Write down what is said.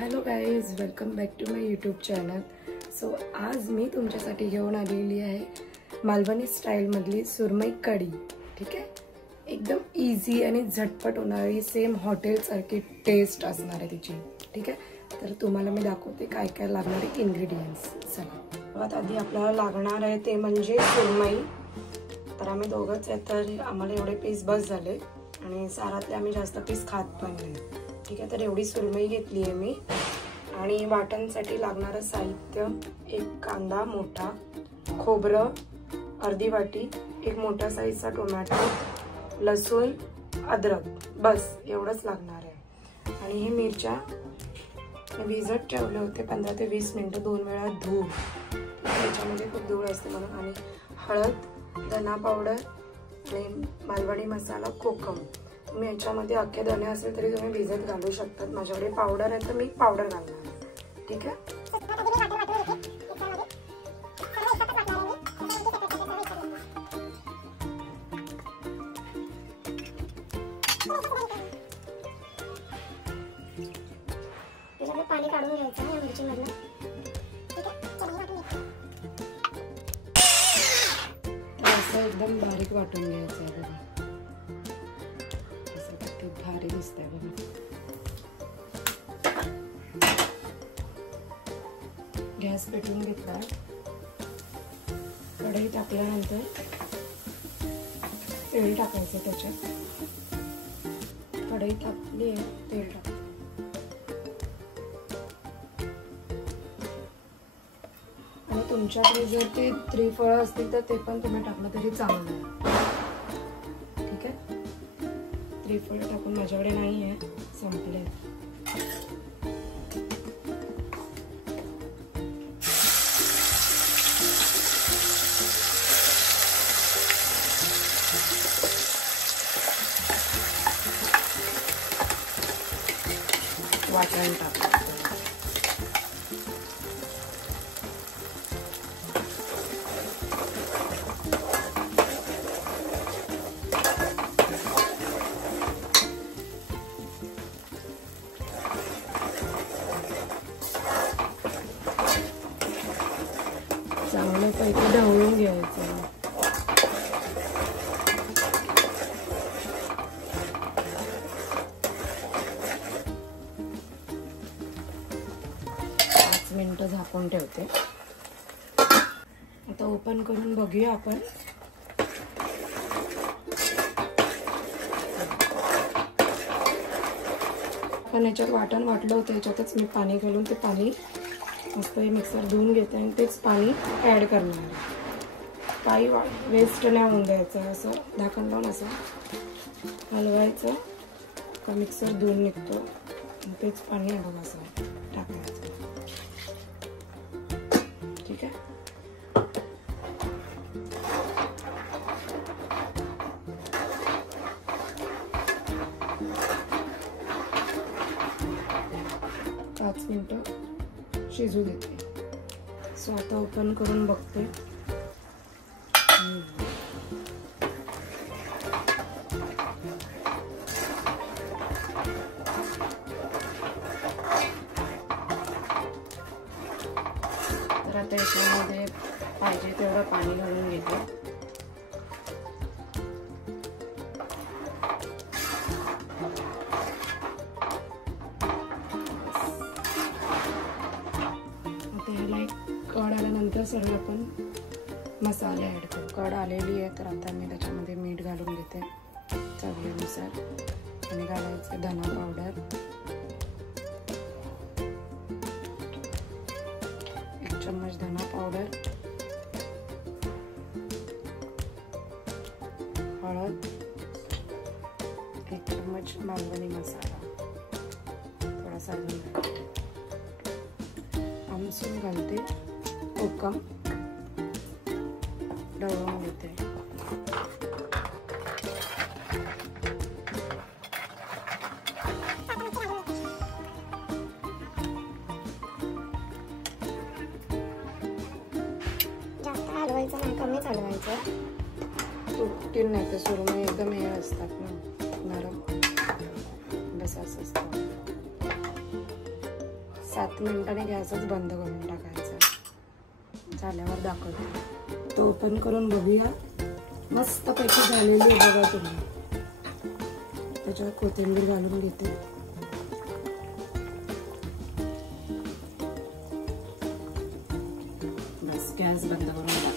Hello guys, welcome back to my YouTube channel. So आज मी तुमच्यासाठी घेऊन आलेली आहे मालवणी स्टाईलमधली सुरमई कढी. ठीक आहे, एकदम इझी आणि झटपट होणारी, सेम हॉटेलसारखी टेस्ट असणार आहे तिची. ठीक आहे, तर तुम्हाला मी दाखवते काय काय लागणारे इन्ग्रेडियंट्स. चला, सर्वात आधी आपल्याला लागणार आहे ते म्हणजे सुरमई. तर आम्ही दोघंच आहे, तर आम्हाला एवढे पीस बस झाले आणि सारातले आम्ही जास्त पीस खात पण नाही. ठीक आहे, तर एवढी सुरमई घेतली आहे मी. आणि वाटणसाठी लागणारं साहित्य: एक कांदा मोठा, खोबरं अर्धी वाटी, एक मोठा साईजचा टोमॅटो, लसूण, अद्रक, बस एवढंच लागणार आहे. आणि हे मिरच्या भिजत ठेवले होते 15 ते 20 मिनिटं, 2 वेळा धुवून. त्याच्यामध्ये खूप धूळ असते म्हणून. आणि हळद, धना पावडर आणि मालवणी मसाला, कोकम. तुम्ही याच्यामध्ये अख्खे धने असेल तरी तुम्ही भिजत घालू शकतात. माझ्याकडे पावडर आहे तर मी पावडर घालणार. ठीक आहे, पाणी काढून घ्यायचं या मिरचीमधनं. असं एकदम बारीक वाटून घ्यायचं आहे बघा. असं किती भारी दिसतंय बघा. गॅस पेटवून घेतला. कढई टाकल्यानंतर तेल टाकायचं त्याच्यात. कढई टाकली आहे, तेल टाक. आणि तुमच्याकडे जर ते त्रिफळ असतील तर ते पण तुम्ही टाकलं तरी चांगलं आहे. ठीक आहे, त्रिफळ टाकून माझ्याकडे नाही आहे, संपले. वाटण टाकायचं. चांगल्यापैकी ढवळून घ्यायचं. मिनिटं झाकून ठेवते. आता ओपन करून बघूया आपण. पण याच्यात वाटण वाटलं होतं, याच्यातच मी पाणी घालून ते पाणी मस्त मिक्सर धुवून घेते आणि तेच पाणी ॲड करणार आहे. काही वेस्ट नाही होऊन द्यायचं. असं झाकण लावून असं हलवायचं का मिक्सर धुवून निघतो. तेच पाणी बघा असं टाकायचं. ठीक आहे, पाच मिनिटं शिजू देते. सो आता ओपन करून बघते. तर आता याच्यामध्ये पाहिजे तेवढं पाणी घालून घेते. आता ह्याला एक कड आल्यानंतर सर्व आपण मसाले ॲड करू. कड आलेली आहे तर आता मी त्याच्यामध्ये मीठ घालून घेते चवीनुसार. आणि घालायचं धना पावडर, 1 चम्मच धना पावडर, हळद, 1 चम्मच मालवणी मसाला, थोडासा आमसून घालते, कोकम ढवळून घेते. जास्त हलवायचं नाही, कमीच हलवायचं. तुटतील नाही तर सुरमई एकदम हे असतात ना, नरम. बस असं असतं. 7 मिनिटांनी गॅसच बंद करून टाकायचा. झाल्यावर दाखवते. तो ओपन करून बघूया. मस्त पैकी झालेली आहे बघा तुम्ही. त्याच्यावर कोथिंबीर घालून घेते. बस गॅस बंद करून